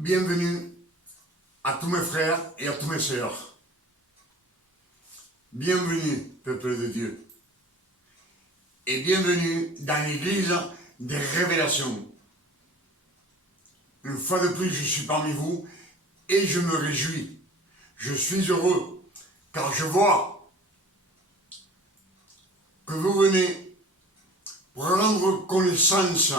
Bienvenue à tous mes frères et à tous mes sœurs. Bienvenue, peuple de Dieu. Et bienvenue dans l'église des révélations. Une fois de plus, je suis parmi vous et je me réjouis. Je suis heureux car je vois que vous venez prendre connaissance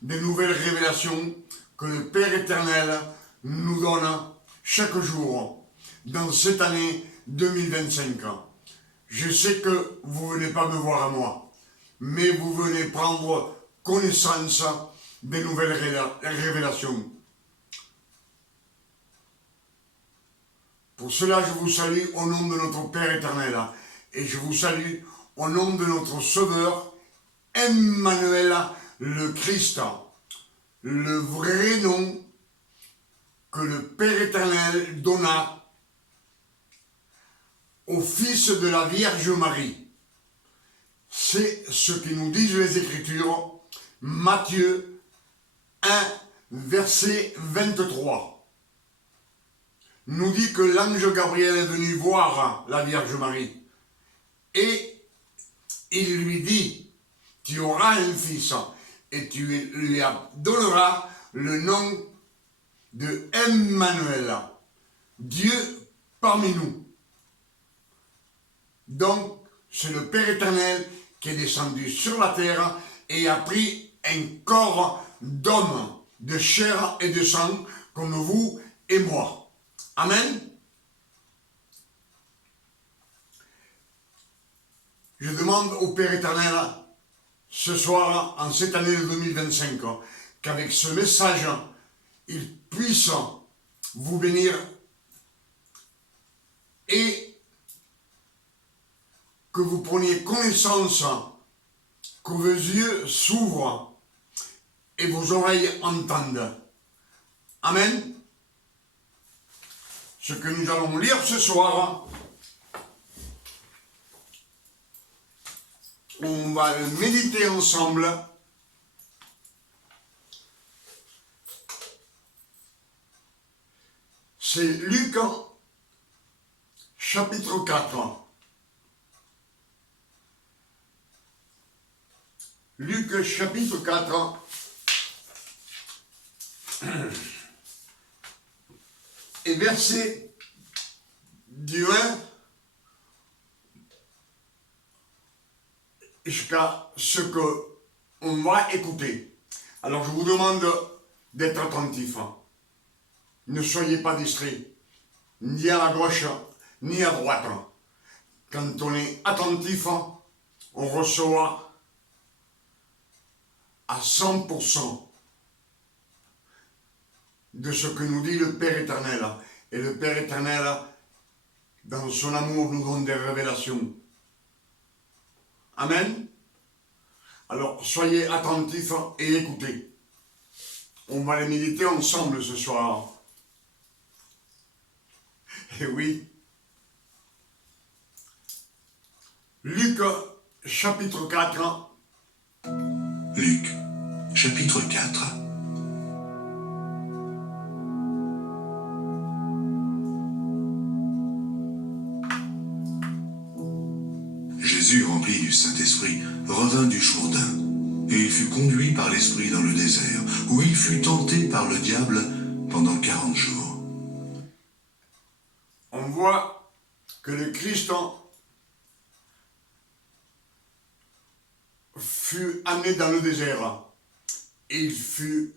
des nouvelles révélations que le Père éternel nous donne chaque jour dans cette année 2025. Je sais que vous ne venez pas me voir à moi, mais vous venez prendre connaissance des nouvelles révélations. Pour cela, je vous salue au nom de notre Père éternel et je vous salue au nom de notre Sauveur, Emmanuel le Christ, le vrai nom que le Père éternel donna au Fils de la Vierge Marie. C'est ce que nous disent les Écritures, Matthieu 1, verset 23. Nous dit que l'ange Gabriel est venu voir la Vierge Marie et il lui dit, tu auras un fils et tu lui donneras le nom de Emmanuel, Dieu parmi nous. Donc, c'est le Père éternel qui est descendu sur la terre et a pris un corps d'homme, de chair et de sang, comme vous et moi. Amen. Je demande au Père éternel, ce soir, en cette année de 2025, qu'avec ce message, il puisse vous bénir et que vous preniez connaissance, que vos yeux s'ouvrent et vos oreilles entendent. Amen. Ce que nous allons lire ce soir, on va le méditer ensemble. C'est Luc, chapitre 4. Luc, chapitre 4. Et verset du 1 jusqu'à ce qu'on va écouter. Alors je vous demande d'être attentifs. Ne soyez pas distraits, ni à la gauche, ni à droite. Quand on est attentif, on reçoit à 100% de ce que nous dit le Père éternel. Et le Père éternel, dans son amour, nous donne des révélations. Amen. Alors, soyez attentifs et écoutez. On va les méditer ensemble ce soir. Et oui. Luc, chapitre 4. Luc, chapitre 4. Jésus, rempli du Saint-Esprit, revint du Jourdain, et il fut conduit par l'Esprit dans le désert, où il fut tenté par le diable pendant 40 jours. On voit que le Christ fut amené dans le désert et il fut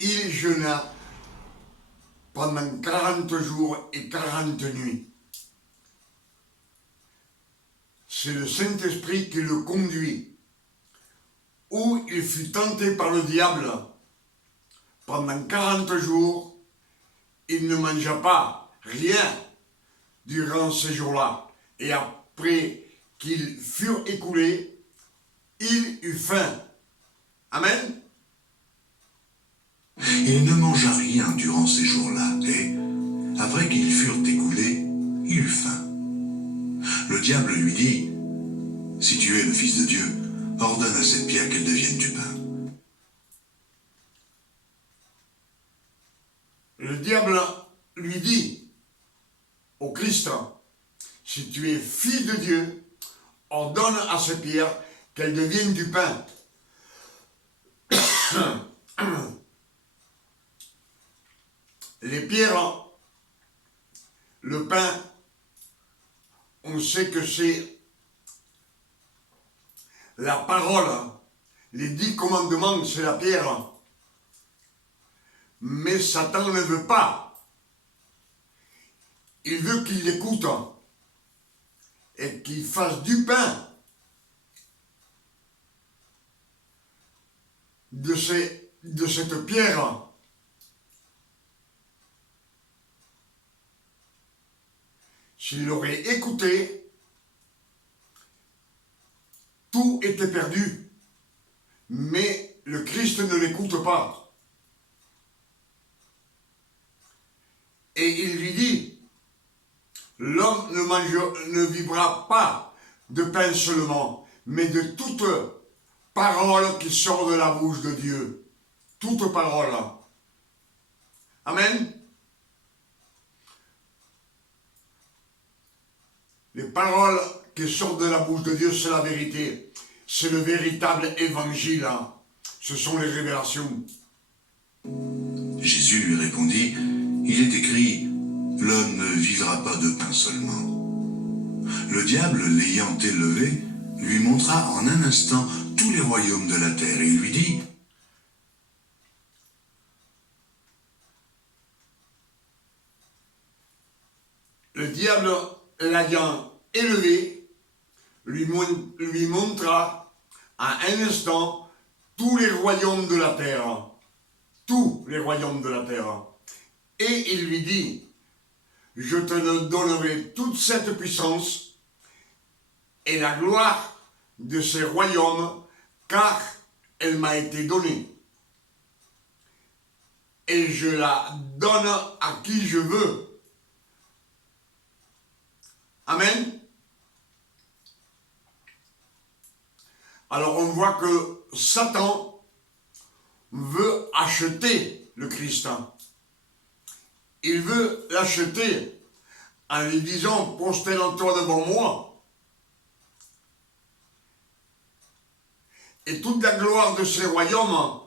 il jeûna pendant 40 jours et 40 nuits. C'est le Saint-Esprit qui le conduit, où il fut tenté par le diable. Pendant 40 jours, il ne mangea pas rien durant ces jours-là. Et après qu'ils furent écoulés, il eut faim. Amen. Il ne mangea rien durant ces jours-là, et, après qu'ils furent écoulés, il eut faim. Le diable lui dit, « Si tu es le Fils de Dieu, ordonne à cette pierre qu'elle devienne du pain. » Le diable lui dit au Christ, si tu es fils de Dieu, ordonne à ces pierres qu'elles deviennent du pain. Les pierres, le pain, on sait que c'est la parole. Les 10 commandements, c'est la pierre. Mais Satan ne veut pas. Il veut qu'il l'écoute et qu'il fasse du pain de cette pierre. S'il l'aurait écouté, tout était perdu. Mais le Christ ne l'écoute pas. Et il lui dit, l'homme ne vivra pas de pain seulement, mais de toute parole qui sort de la bouche de Dieu. Toute parole. Amen. Les paroles qui sortent de la bouche de Dieu, c'est la vérité. C'est le véritable évangile. Ce sont les révélations. Jésus lui répondit, « Il est écrit, l'homme ne vivra pas de pain seulement. » Le diable, l'ayant élevé, lui montra en un instant tous les royaumes de la terre et lui dit, le diable l'ayant élevé, lui montra à un instant tous les royaumes de la terre. Tous les royaumes de la terre. Et il lui dit, je te donnerai toute cette puissance et la gloire de ces royaumes, car elle m'a été donnée. Et je la donne à qui je veux. Amen. Alors on voit que Satan veut acheter le Christ. Il veut l'acheter en lui disant, prosterne-toi devant moi. Et toute la gloire de ces royaumes,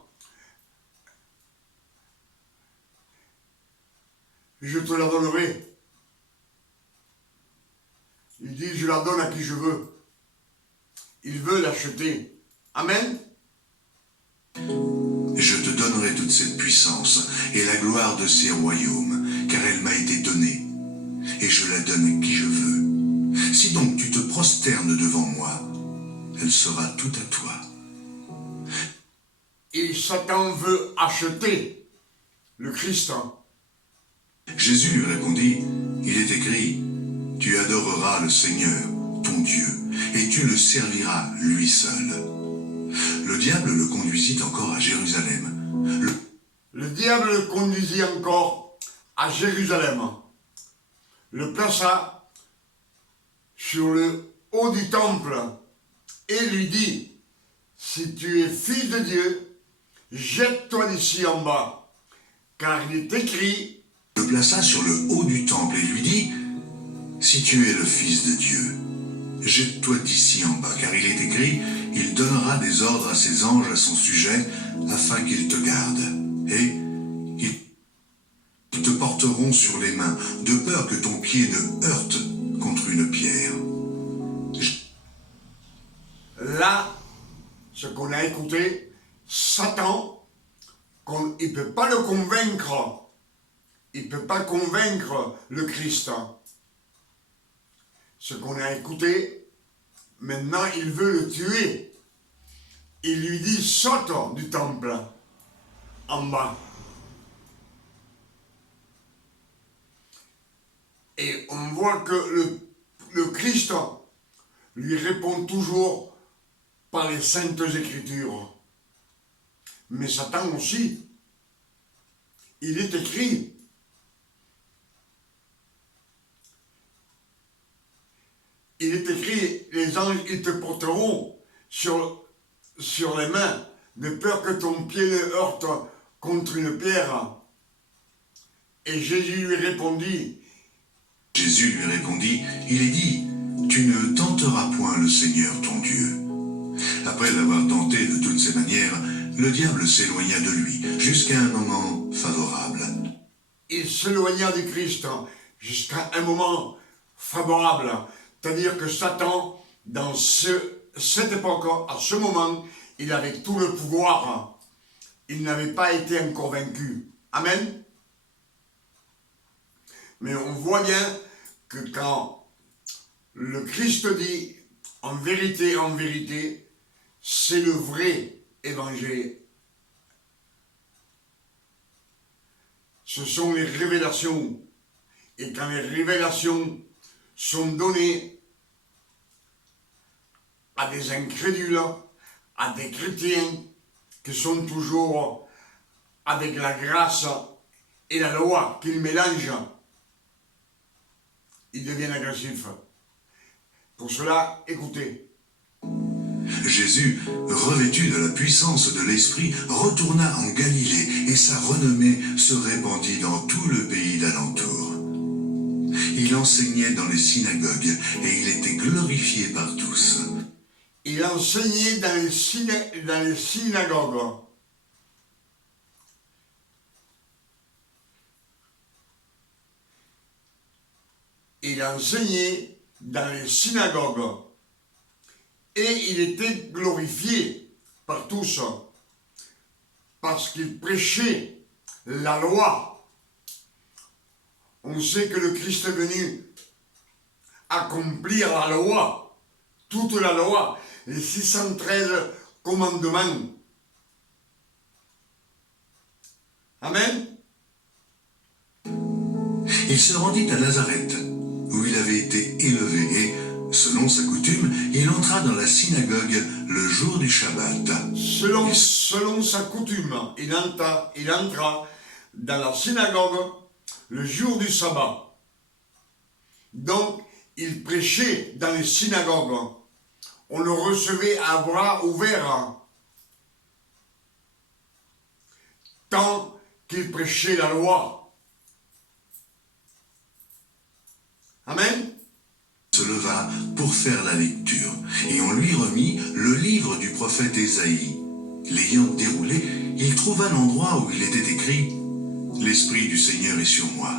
je te la donnerai. Il dit, je la donne à qui je veux. Il veut l'acheter. Amen. Je te donnerai toute cette puissance et la gloire de ces royaumes, car elle m'a été donnée, et je la donne à qui je veux. Si donc tu te prosternes devant moi, elle sera tout à toi. Et Satan veut acheter le Christ. Jésus lui répondit, il est écrit, tu adoreras le Seigneur, ton Dieu, et tu le serviras lui seul. Le diable le conduisit encore à Jérusalem. Le diable le conduisit encore à Jérusalem. Le plaça sur le haut du temple et lui dit, si tu es fils de Dieu, jette-toi d'ici en bas, car il est écrit. Le plaça sur le haut du temple et lui dit, si tu es le Fils de Dieu, jette-toi d'ici en bas, car il est écrit, il donnera des ordres à ses anges à son sujet, afin qu'ils te gardent, et ils te porteront sur les mains, de peur que ton pied ne heurte contre une pierre. Là, ce qu'on a écouté, Satan, il ne peut pas le convaincre. Il ne peut pas convaincre le Christ. Ce qu'on a écouté, maintenant il veut le tuer. Il lui dit, saute du temple, en bas. Et on voit que le Christ lui répond toujours par les saintes écritures. Mais Satan aussi. il est écrit, les anges, ils te porteront sur les mains, de peur que ton pied ne heurte contre une pierre. Et Jésus lui répondit, il est dit, tu ne tenteras point le Seigneur ton Dieu. Après l'avoir tenté de toutes ses manières, le diable s'éloigna de lui jusqu'à un moment favorable. Il s'éloigna du Christ jusqu'à un moment favorable. C'est-à-dire que Satan, dans cette époque, à ce moment, il avait tout le pouvoir. Il n'avait pas été encore vaincu. Amen. Mais on voit bien que quand le Christ dit en vérité, c'est le vrai évangile. Ce sont les révélations. Et quand les révélations sont données à des incrédules, à des chrétiens qui sont toujours avec la grâce et la loi qu'ils mélangent, ils deviennent agressifs. Pour cela, écoutez. Jésus, revêtu de la puissance de l'Esprit, retourna en Galilée et sa renommée se répandit dans tout le pays d'alentour. Il enseignait dans les synagogues et il était glorifié par tous. Il enseignait dans les synagogues. Il enseignait dans les synagogues. Et il était glorifié par tous. Parce qu'il prêchait la loi. On sait que le Christ est venu accomplir la loi. Toute la loi. Les 613 commandements. Amen. Il se rendit à Nazareth, où il avait été élevé, et, selon sa coutume, il entra dans la synagogue le jour du Shabbat. Selon sa coutume, il entra dans la synagogue le jour du sabbat. Donc, il prêchait dans les synagogues. On le recevait à bras ouverts. Tant qu'il prêchait la loi. Amen. Se leva pour faire la lecture, et on lui remit le livre du prophète Ésaïe. L'ayant déroulé, il trouva l'endroit où il était écrit « L'Esprit du Seigneur est sur moi,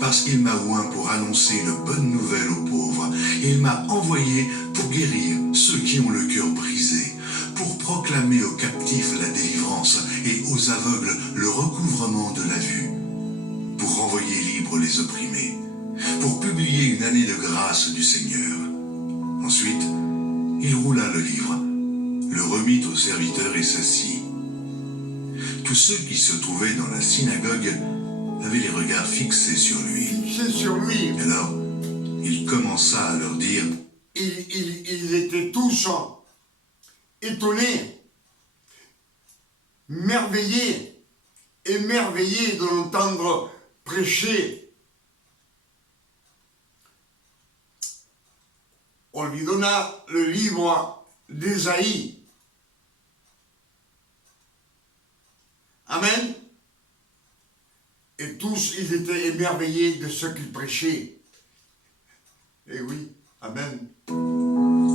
parce qu'il m'a oint pour annoncer une bonne nouvelle aux pauvres. Il m'a envoyé pour guérir ceux qui ont le cœur brisé, pour proclamer aux captifs la délivrance et aux aveugles le recouvrement de la vue, pour renvoyer libres les opprimés, pour publier une année de grâce du Seigneur. » Ensuite, il roula le livre, le remit au serviteur et s'assit. Tous ceux qui se trouvaient dans la synagogue avaient les regards fixés sur lui. Fixés sur lui. Alors, il commença à leur dire « Ils étaient tous étonnés, émerveillés de l'entendre prêcher. On lui donna le livre d'Ésaïe. Amen. Et tous, ils étaient émerveillés de ce qu'il prêchait. Et oui, amen.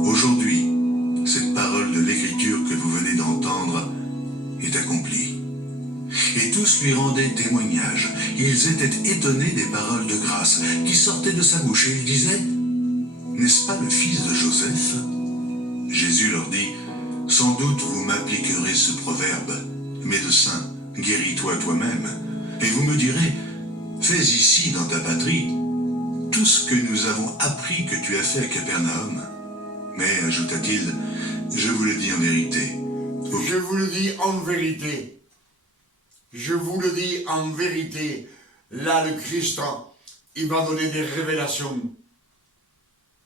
Aujourd'hui, cette parole de l'Écriture que vous venez d'entendre est accomplie. » Et tous lui rendaient témoignage. Ils étaient étonnés des paroles de grâce qui sortaient de sa bouche. Et ils disaient « N'est-ce pas le fils de Joseph ?» Jésus leur dit « Sans doute vous m'appliquerez ce proverbe, médecin, guéris-toi toi-même. Et vous me direz « Fais ici dans ta patrie tout ce que nous avons appris que tu as fait à Capernaum. » Mais, ajouta-t-il, je vous le dis en vérité. Je vous le dis en vérité. Je vous le dis en vérité. Là, le Christ, il va donner des révélations.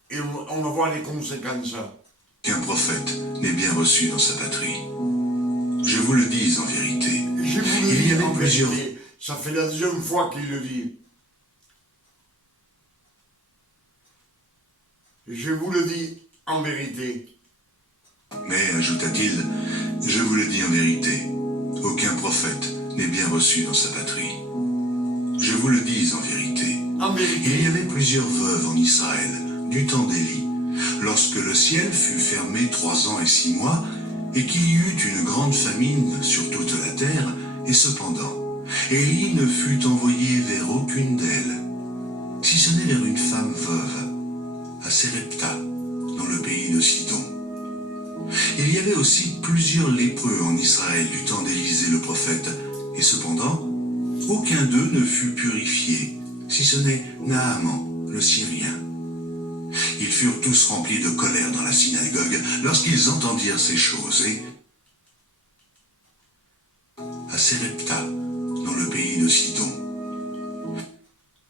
Et on va voir les conséquences. Qu'un prophète n'est bien reçu dans sa patrie. Je vous le dis en vérité. Je vous le Il y dis avait en plusieurs... vérité. Ça fait la deuxième fois qu'il le dit. Je vous le dis en vérité. Mais, ajouta-t-il, je vous le dis en vérité, aucun prophète n'est bien reçu dans sa patrie. Je vous le dis en vérité. En vérité. Il y avait plusieurs veuves en Israël, du temps d'Élie, lorsque le ciel fut fermé 3 ans et 6 mois, et qu'il y eut une grande famine sur toute la terre, et cependant, Élie ne fut envoyé vers aucune d'elles, si ce n'est vers une femme veuve, à Sérepta, dans le pays de Sidon. Il y avait aussi plusieurs lépreux en Israël du temps d'Élisée le prophète, et cependant, aucun d'eux ne fut purifié, si ce n'est Naaman, le Syrien. Ils furent tous remplis de colère dans la synagogue lorsqu'ils entendirent ces choses, et à Sérepta, dans le pays de Sidon.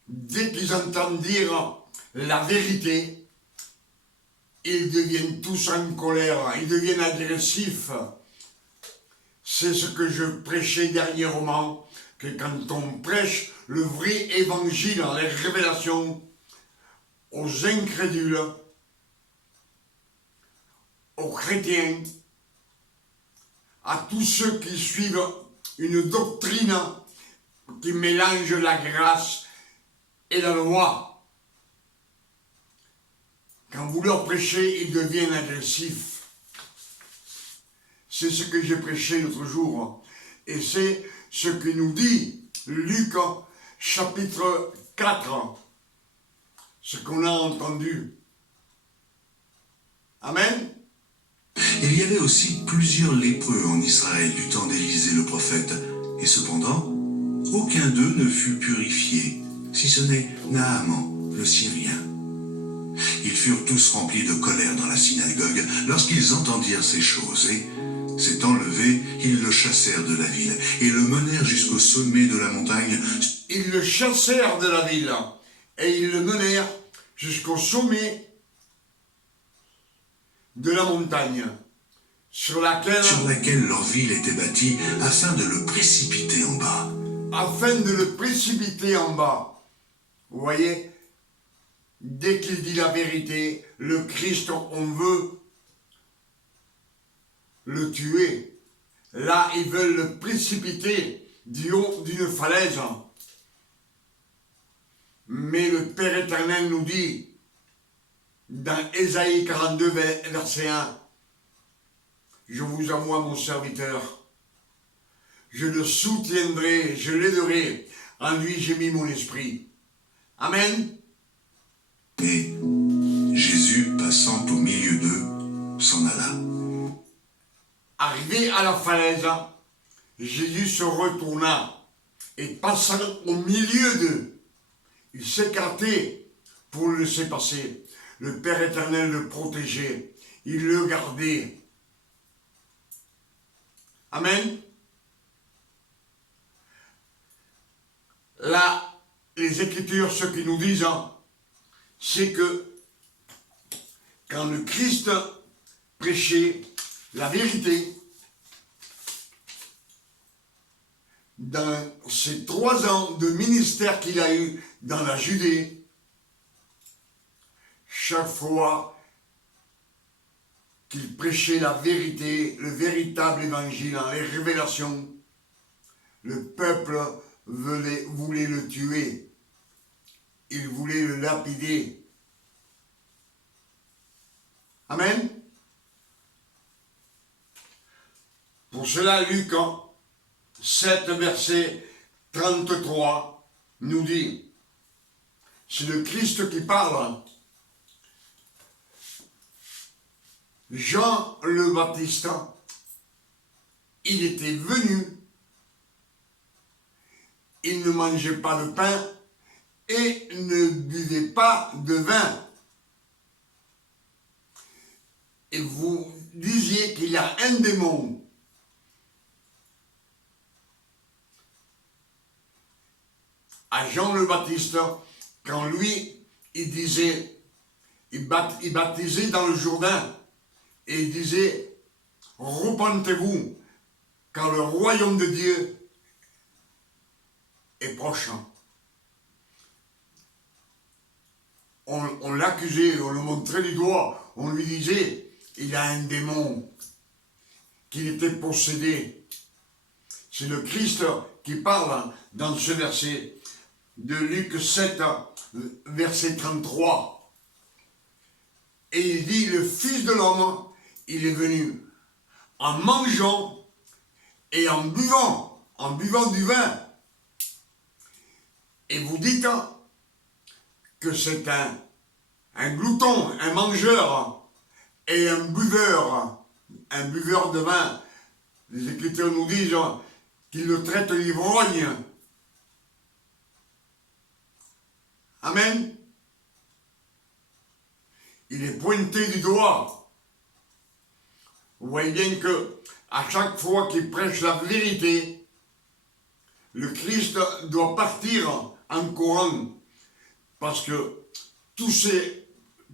Dès qu'ils entendent dire la vérité, ils deviennent tous en colère, ils deviennent agressifs. C'est ce que je prêchais dernièrement, que quand on prêche le vrai évangile, les révélations aux incrédules, aux chrétiens, à tous ceux qui suivent une doctrine qui mélange la grâce et la loi. Quand vous leur prêchez, ils deviennent agressifs. C'est ce que j'ai prêché l'autre jour. Et c'est ce que nous dit Luc chapitre 4. Ce qu'on a entendu. Amen. Il y avait aussi plusieurs lépreux en Israël du temps d'Élisée le prophète, et cependant, aucun d'eux ne fut purifié, si ce n'est Naaman, le Syrien. Ils furent tous remplis de colère dans la synagogue lorsqu'ils entendirent ces choses, et, s'étant levés, ils le chassèrent de la ville, et le menèrent jusqu'au sommet de la montagne. Ils le chassèrent de la ville, et ils le menèrent jusqu'au sommet de la montagne, sur laquelle leur ville était bâtie, afin de le précipiter en bas. Afin de le précipiter en bas. Vous voyez, dès qu'il dit la vérité, le Christ, on veut le tuer. Là, ils veulent le précipiter du haut d'une falaise. Mais le Père éternel nous dit, dans Ésaïe 42, verset 1, « Je vous envoie mon serviteur, je le soutiendrai, je l'aiderai, en lui j'ai mis mon esprit. » Amen. Et Jésus, passant au milieu d'eux, s'en alla. Arrivé à la falaise, Jésus se retourna et passant au milieu d'eux, il s'écartait pour le laisser passer. Le Père éternel le protégeait, il le gardait. Amen. Là, les Écritures, ce qu'ils nous disent, c'est que quand le Christ prêchait la vérité, dans ces 3 ans de ministère qu'il a eu dans la Judée, chaque fois qu'il prêchait la vérité, le véritable évangile, les révélations, le peuple voulait le tuer. Il voulait le lapider. Amen. Pour cela, Luc 7, verset 33, nous dit, c'est le Christ qui parle. Jean le Baptiste, il était venu, il ne mangeait pas de pain et ne buvait pas de vin. Et vous disiez qu'il y a un démon. À Jean le Baptiste, quand lui, il disait, il baptisait dans le Jourdain, et il disait, repentez-vous, car le royaume de Dieu est proche. On l'accusait, on le montrait du doigt, on lui disait, il a un démon, qu'il était possédé. C'est le Christ qui parle dans ce verset de Luc 7, verset 33. Et il dit, le Fils de l'homme, il est venu en mangeant et en buvant du vin. Et vous dites que c'est un glouton, un mangeur et un buveur de vin. Les Écritures nous disent qu'il le traite d'ivrogne. Amen. Il est pointé du doigt. Vous voyez bien que à chaque fois qu'il prêche la vérité, le Christ doit partir en courant. Parce que tous ces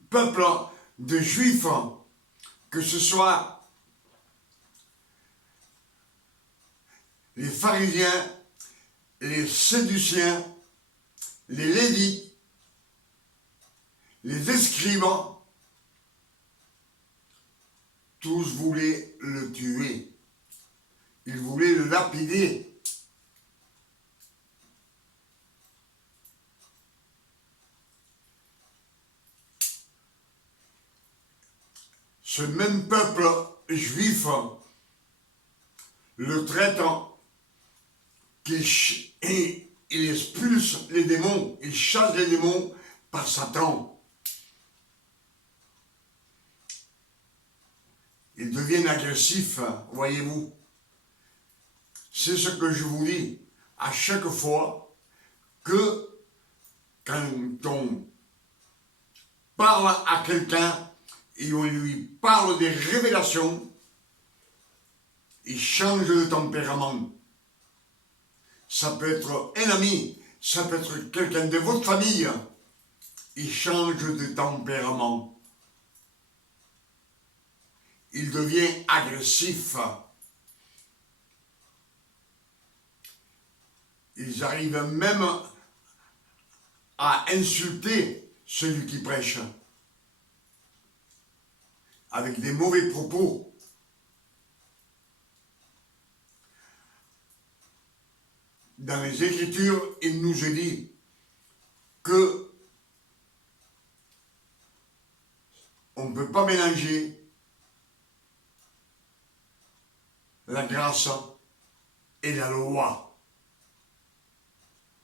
peuples de Juifs, que ce soit les pharisiens, les Sadduciens, les Lévites, les escribes, tous voulaient le tuer. Ils voulaient le lapider. Ce même peuple juif le traite qu'il expulse les démons, il chasse les démons par Satan. Ils deviennent agressifs, voyez-vous. C'est ce que je vous dis à chaque fois que quand on parle à quelqu'un et on lui parle des révélations, il change de tempérament. Ça peut être un ami, ça peut être quelqu'un de votre famille, il change de tempérament. Il devient agressif. Ils arrivent même à insulter celui qui prêche avec des mauvais propos. Dans les Écritures, il nous est dit que on ne peut pas mélanger la grâce et la loi.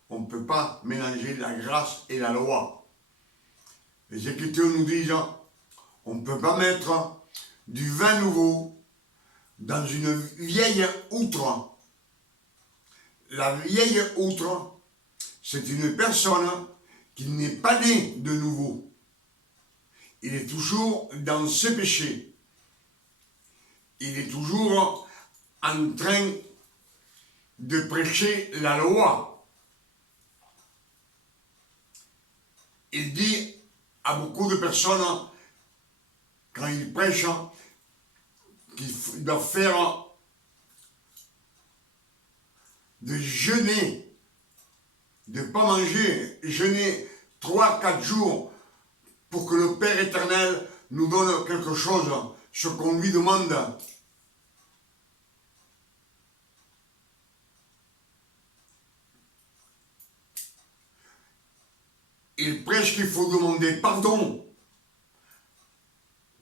On ne peut pas mélanger la grâce et la loi. Les Écritures nous disent, on ne peut pas mettre du vin nouveau dans une vieille outre. La vieille outre, c'est une personne qui n'est pas née de nouveau. Il est toujours dans ses péchés. Il est toujours en train de prêcher la loi. Il dit à beaucoup de personnes, quand il prêche, qu'il doit faire de jeûner, de ne pas manger, jeûner 3-4 jours pour que le Père éternel nous donne quelque chose, ce qu'on lui demande. Il prêche qu'il faut demander pardon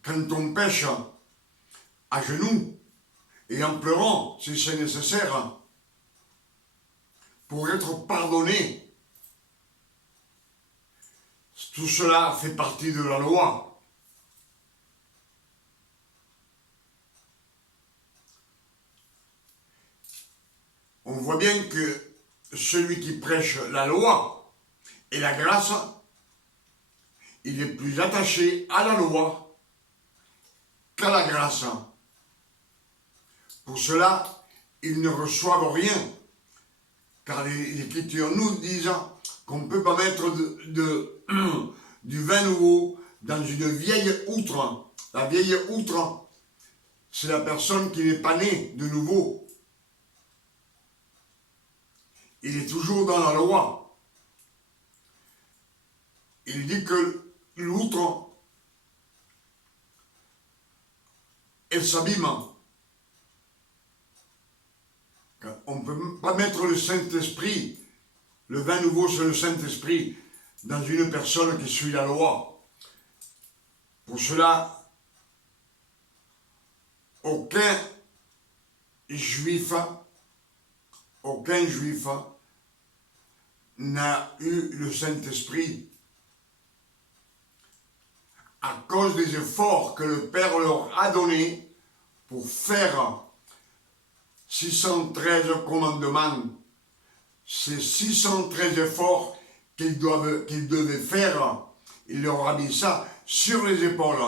quand on pêche à genoux et en pleurant si c'est nécessaire pour être pardonné. Tout cela fait partie de la loi. On voit bien que celui qui prêche la loi et la grâce, il est plus attaché à la loi qu'à la grâce. Pour cela, ils ne reçoivent rien, car les Écritures nous disent qu'on ne peut pas mettre du vin nouveau dans une vieille outre. La vieille outre, c'est la personne qui n'est pas née de nouveau. il est toujours dans la loi. Il dit que l'outre, elle s'abîme. On ne peut pas mettre le Saint-Esprit, le vin nouveau sur le Saint-Esprit, dans une personne qui suit la loi. Pour cela, aucun juif n'a eu le Saint-Esprit à cause des efforts que le Père leur a donnés pour faire 613 commandements. Ces 613 efforts qu'ils devaient faire, il leur a mis ça sur les épaules.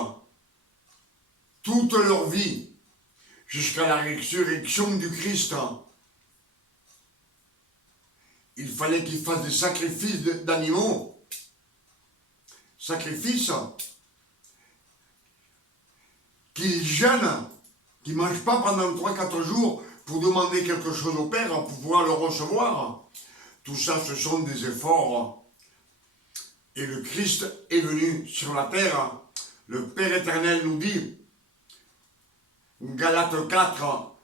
Toute leur vie, jusqu'à la résurrection du Christ. Il fallait qu'ils fassent des sacrifices d'animaux. Sacrifices. Qu'ils jeûnent, qu'ils ne mangent pas pendant 3-4 jours pour demander quelque chose au Père, pour pouvoir le recevoir. Tout ça, ce sont des efforts. Et le Christ est venu sur la terre. Le Père éternel nous dit, Galates 4,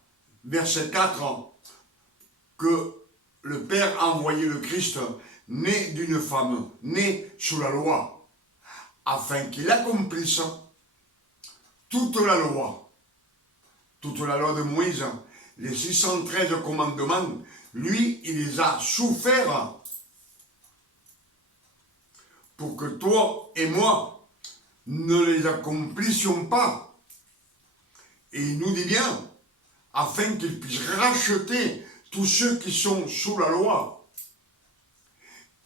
verset 4, que le Père a envoyé le Christ, né d'une femme, né sous la loi, afin qu'il accomplisse toute la loi de Moïse, les 613 commandements, lui, il les a soufferts pour que toi et moi ne les accomplissions pas. Et il nous dit bien, afin qu'il puisse racheter tous ceux qui sont sous la loi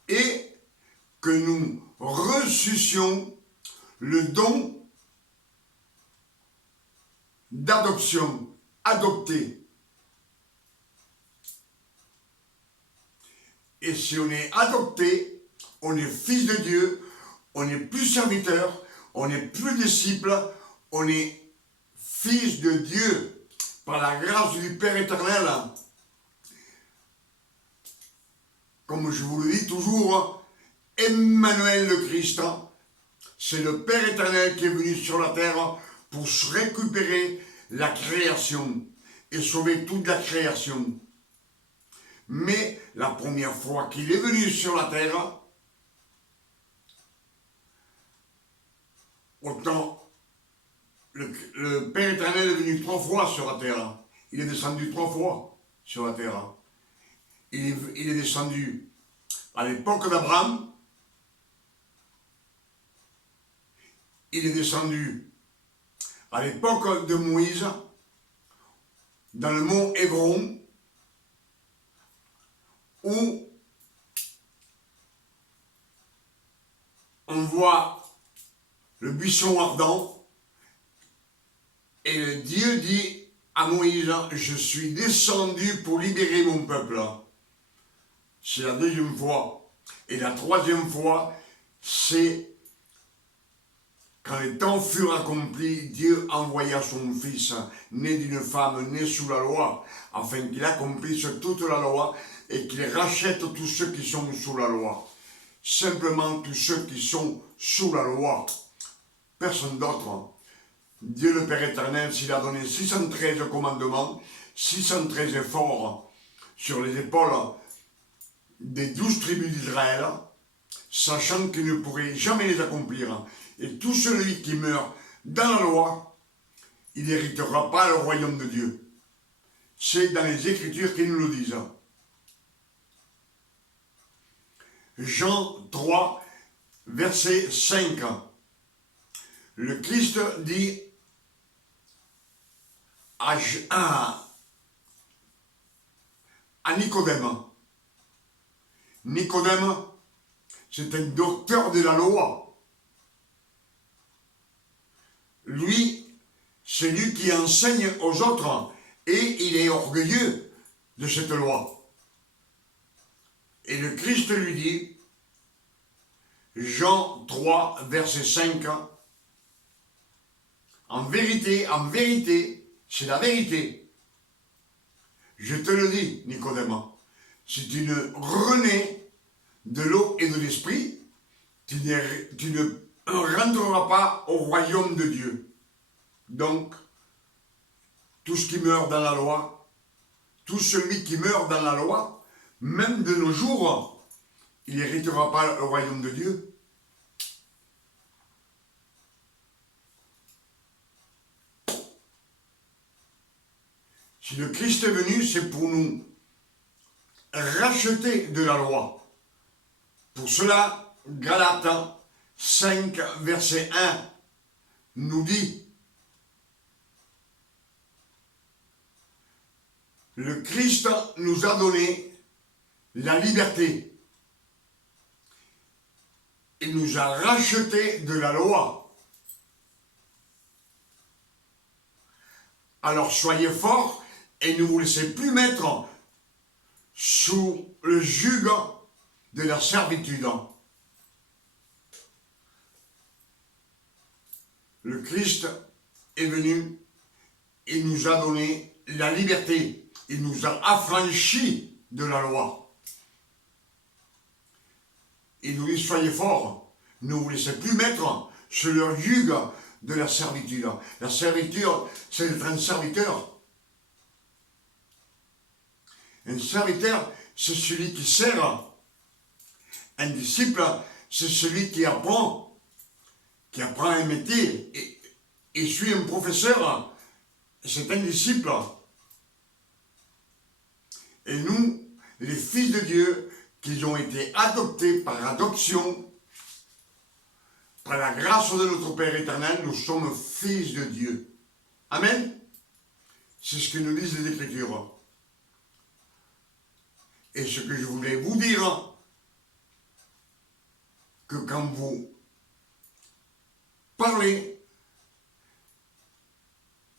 et que nous reçussions le don d'adoption, adopté. Et si on est adopté, on est fils de Dieu, on n'est plus serviteur, on n'est plus disciple, on est fils de Dieu par la grâce du Père éternel. Comme je vous le dis toujours, Emmanuel le Christ, c'est le Père éternel qui est venu sur la terre pour récupérer la création et sauver toute la création. Mais la première fois qu'il est venu sur la terre, autant le Père éternel est venu 3 fois sur la terre. Il est descendu 3 fois sur la terre. Il est descendu à l'époque d'Abraham. Il est descendu à l'époque de Moïse, dans le mont Hébron, où on voit le buisson ardent, et Dieu dit à Moïse, je suis descendu pour libérer mon peuple. C'est la deuxième fois. Et la troisième fois, c'est quand les temps furent accomplis, Dieu envoya son Fils, né d'une femme, né sous la loi, afin qu'il accomplisse toute la loi et qu'il rachète tous ceux qui sont sous la loi. Simplement tous ceux qui sont sous la loi. Personne d'autre. Dieu le Père éternel, s'il a donné 613 commandements, 613 efforts sur les épaules des 12 tribus d'Israël, sachant qu'il ne pourrait jamais les accomplir. Et tout celui qui meurt dans la loi, il n'héritera pas le royaume de Dieu. C'est dans les Écritures qu'ils nous le disent. Jean 3, verset 5. Le Christ dit à Nicodème. Nicodème, c'est un docteur de la loi. Lui, c'est lui qui enseigne aux autres et il est orgueilleux de cette loi. Et le Christ lui dit, Jean 3, verset 5, en vérité, c'est la vérité. Je te le dis, Nicodème, si tu ne renais de l'eau et de l'esprit, tu ne rentreras pas au royaume de Dieu. Donc, tout ce qui meurt dans la loi, tout celui qui meurt dans la loi, même de nos jours, il n'héritera pas le royaume de Dieu. Si le Christ est venu, c'est pour nous racheter de la loi. Pour cela, Galates 5, verset 1 nous dit: le Christ nous a donné la liberté. Il nous a racheté de la loi. Alors soyez forts et ne vous laissez plus mettre sous le joug de la servitude. Le Christ est venu, il nous a donné la liberté, il nous a affranchis de la loi. Il nous dit: soyez forts, ne vous laissez plus mettre sur le joug de la servitude. La servitude, c'est d'être un serviteur. Un serviteur, c'est celui qui sert. Un disciple, c'est celui qui apprend un métier et suit un professeur. C'est un disciple. Et nous, les fils de Dieu, qui ont été adoptés par adoption, par la grâce de notre Père éternel, nous sommes fils de Dieu. Amen. C'est ce que nous disent les Écritures. Et ce que je voulais vous dire, que quand vous parlez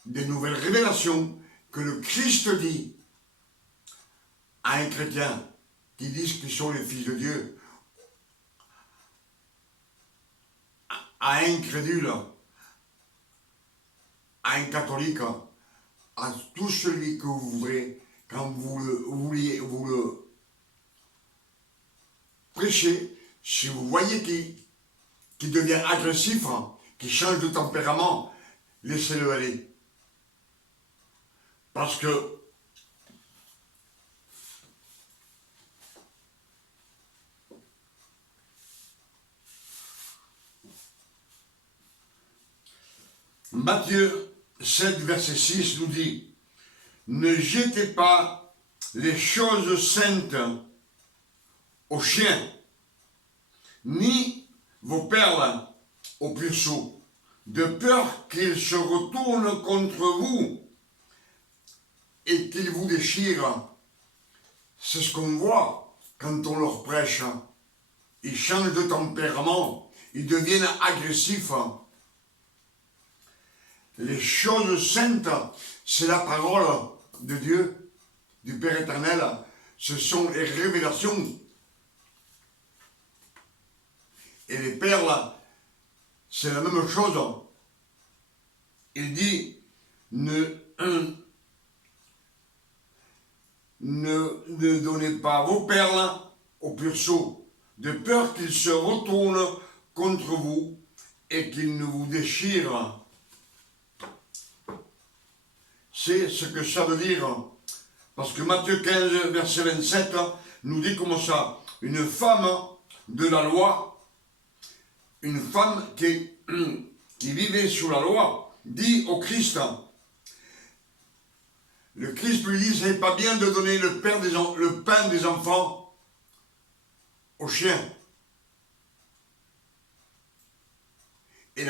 des nouvelles révélations que le Christ dit à un chrétien qui disent qu'ils sont les fils de Dieu, à un incrédule, à un catholique, à tout celui que vous voudrez, quand vous le prêchez, si vous voyez qui devient agressif, qui change de tempérament, laissez-le aller. Parce que Matthieu 7, verset 6 nous dit: ne jetez pas les choses saintes aux chiens, ni vos perles aux puceaux, de peur qu'ils se retournent contre vous et qu'ils vous déchirent. C'est ce qu'on voit quand on leur prêche. Ils changent de tempérament, ils deviennent agressifs. Les choses saintes, c'est la parole de Dieu, du Père éternel. Ce sont les révélations. Et les perles, c'est la même chose. Il dit: ne donnez pas vos perles aux puceaux, de peur qu'ils se retournent contre vous et qu'ils ne vous déchirent. C'est ce que ça veut dire. Parce que Matthieu 15, verset 27, nous dit comme ça: une femme de la loi, une femme qui vivait sous la loi, dit au Christ, le Christ lui dit: c'est pas bien de donner le pain des enfants aux chiens. Et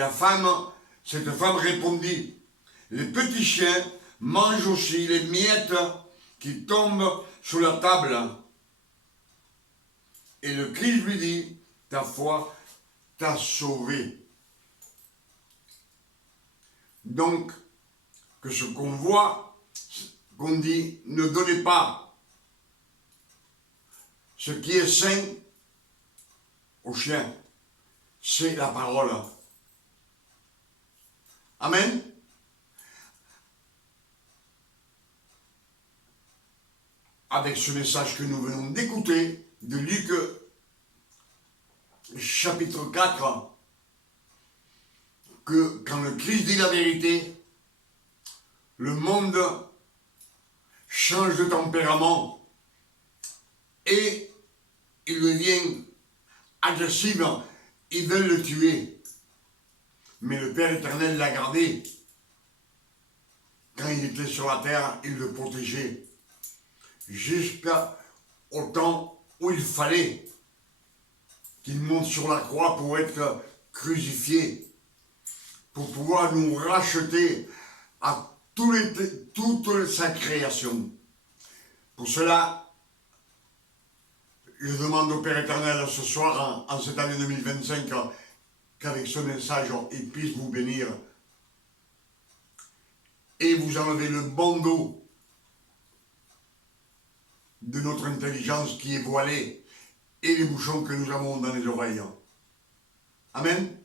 cette femme répondit: les petits chiens mangent aussi les miettes qui tombent sur la table. Et le Christ lui dit: ta foi t'a sauvé. Donc, que ce qu'on voit, qu'on dit: ne donnez pas ce qui est saint aux chiens, c'est la parole. Amen. avec ce message que nous venons d'écouter de Luc chapitre 4, que quand le Christ dit la vérité, le monde change de tempérament et il devient agressif, ils veulent le tuer. Mais le Père éternel l'a gardé. Quand il était sur la terre, il le protégeait. Jusqu'au temps où il fallait qu'il monte sur la croix pour être crucifié, pour pouvoir nous racheter à toute sa création. Pour cela, je demande au Père éternel ce soir, en cette année 2025, qu'avec ce message, il puisse vous bénir et vous enlever le bandeau de notre intelligence qui est voilée et les bouchons que nous avons dans les oreilles. Amen.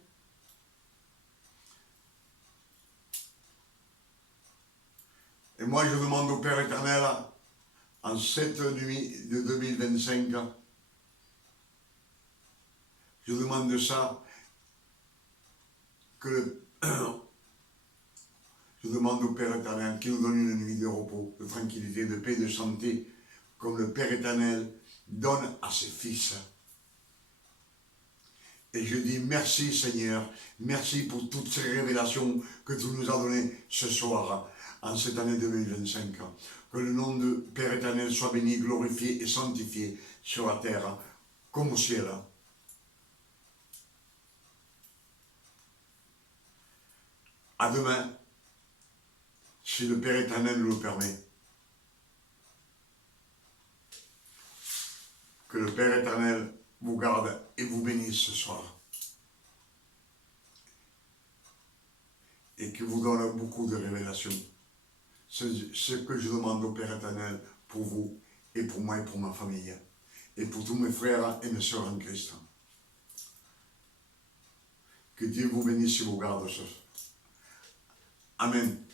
Et moi, je demande au Père éternel, en cette nuit de 2025, je demande ça, je demande au Père éternel qu'il nous donne une nuit de repos, de tranquillité, de paix, de santé, comme le Père éternel donne à ses fils. Et je dis merci Seigneur, merci pour toutes ces révélations que tu nous as données ce soir, en cette année 2025. Que le nom de Père éternel soit béni, glorifié et sanctifié sur la terre comme au ciel. À demain, si le Père éternel nous le permet. Que le Père éternel vous garde et vous bénisse ce soir. Et qu'il vous donne beaucoup de révélations. C'est ce que je demande au Père éternel pour vous et pour moi et pour ma famille. Et pour tous mes frères et mes sœurs en Christ. Que Dieu vous bénisse et vous garde ce soir. Amen.